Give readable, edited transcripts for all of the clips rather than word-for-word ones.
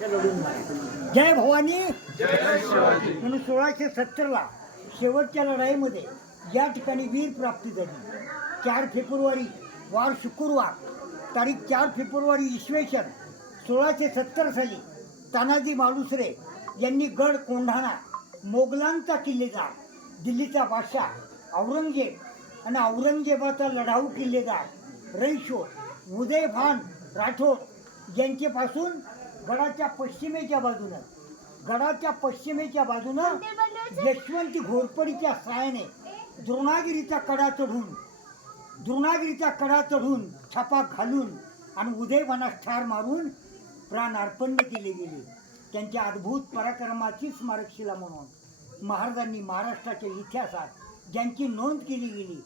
जय भवानी जय शिवाजी. म्हणून 1670ला शेवटच्या लढाईमध्ये या ठिकाणी वीर प्राप्ती झाली. 4 फेब्रुवारी वार शुक्रवार तारीख 4 फेब्रुवारी इसवीसन 1670 साली तानाजी मालुसरे यांनी गड कोंढाणा मोगलांचा किल्लेदार, दिल्लीचा बादशाह औरंगजेब आणि औरंगजेबाचा लढाऊ किल्लेदार रईशोर उदय खान राठोड यांच्यापासून गडाच्या पश्चिमेच्या बाजूनं यशवंती घोरपडीच्या साहाय्याने द्रोणागिरीचा कडा चढून छापा घालून आणि उदयभानास ठार मारून प्राणार्पण केले गेले. त्यांच्या अद्भुत पराक्रमाची स्मारकशिला म्हणून महाराजांनी महाराष्ट्राच्या इतिहासात ज्यांची नोंद केली गेली,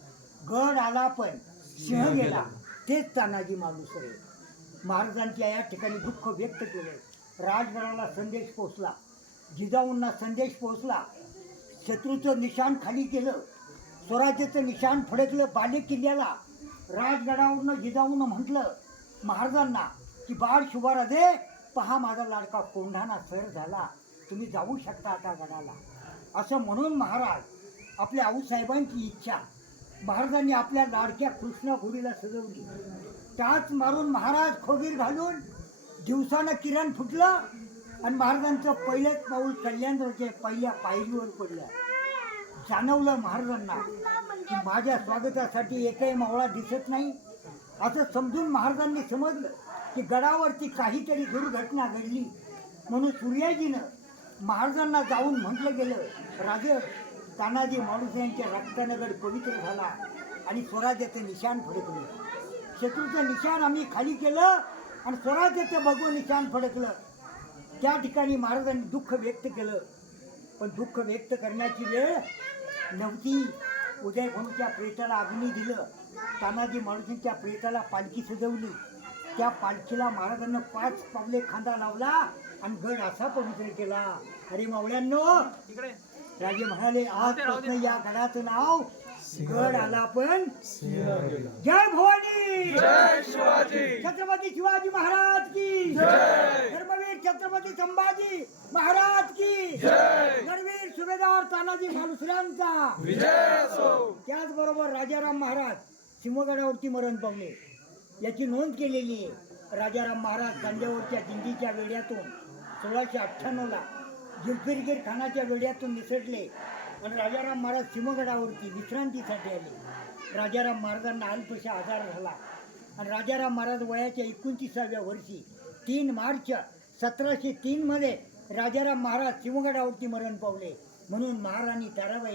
गड आला पण सिंह गेला, तेच तानाजी मालुसरे. महाराजांच्या या ठिकाणी दुःख व्यक्त केले. राजगडाला संदेश पोहोचला, जिजाऊंना संदेश पोहोचला. शत्रूचं निशाण खाली केलं, स्वराज्याचं निशाण फडकलं बाले किल्ल्याला. राजगडावरनं जिजाऊनं म्हटलं महाराजांना की बाळ शुभारा दे, पहा माझा लाडका कोंढाणा सर झाला, तुम्ही जाऊ शकता आता गडाला. असं म्हणून महाराज आपल्या आऊसाहेबांची इच्छा महाराजांनी आपल्या लाडक्या कृष्णा घोडीला सजवली. टाच मारून महाराज खोगीर घालून दिवसानं किरण फुटलं आणि महाराजांचं पहिलेच पाऊल कल्याणच्या पहिल्या पायरीवर पडलं. जाणवलं महाराजांना की माझ्या स्वागतासाठी एकही मावळा दिसत नाही. असं समजून महाराजांनी समजलं की गडावरती काहीतरी दुर्घटना घडली. म्हणून सूर्याजीनं महाराजांना जाऊन म्हटलं गेलं, राजे तानाजी मालुसरे यांच्या रक्तानं गड पवित्र झाला आणि स्वराज्याचं निशाण फडकलं. शत्रूचं निशाण आम्ही खाली केलं आणि स्वराज्याचं भगवं निशाण फडकलं. त्या ठिकाणी महाराजांनी दुःख व्यक्त केलं, पण दुःख व्यक्त करण्याची वेळ नव्हती. उदयभानूच्या प्रेताला अग्नी दिलं, तानाजी मालुसरेंच्या प्रेताला पालखी सजवली. त्या पालखीला महाराजांना 5 पावले खांदा लावला आणि गड असा पवित्र केला. अरे मावळ्यांनो, राजे म्हणाले आजपासून या गडाचं नाव गड आला पण. जय भवानी, जय शिवाजी. छत्रपती शिवाजी महाराज की जय. धर्मवीर छत्रपती संभाजी महाराज की जय. गडवीर सुभेदार तानाजी मालुसऱ्यांचा विजय असो. त्याचबरोबर राजाराम महाराज सिंहगडावरती मरण पावले याची नोंद केलेली आहे. राजाराम महाराज तंजावरच्या दिंडीच्या वेढ्यातून 1698ला जुल्फिकार खानाच्या वेढ्यातून निसटले आणि राजाराम महाराज सिंहगडावरती विश्रांतीसाठी आले. राजाराम महाराजांना अल्पशा आजार झाला आणि राजाराम महाराज वयाच्या 29व्या वर्षी 3 मार्च 1703 मध्ये राजाराम महाराज सिंहगडावरती मरण पावले. म्हणून महाराणी ताराबाई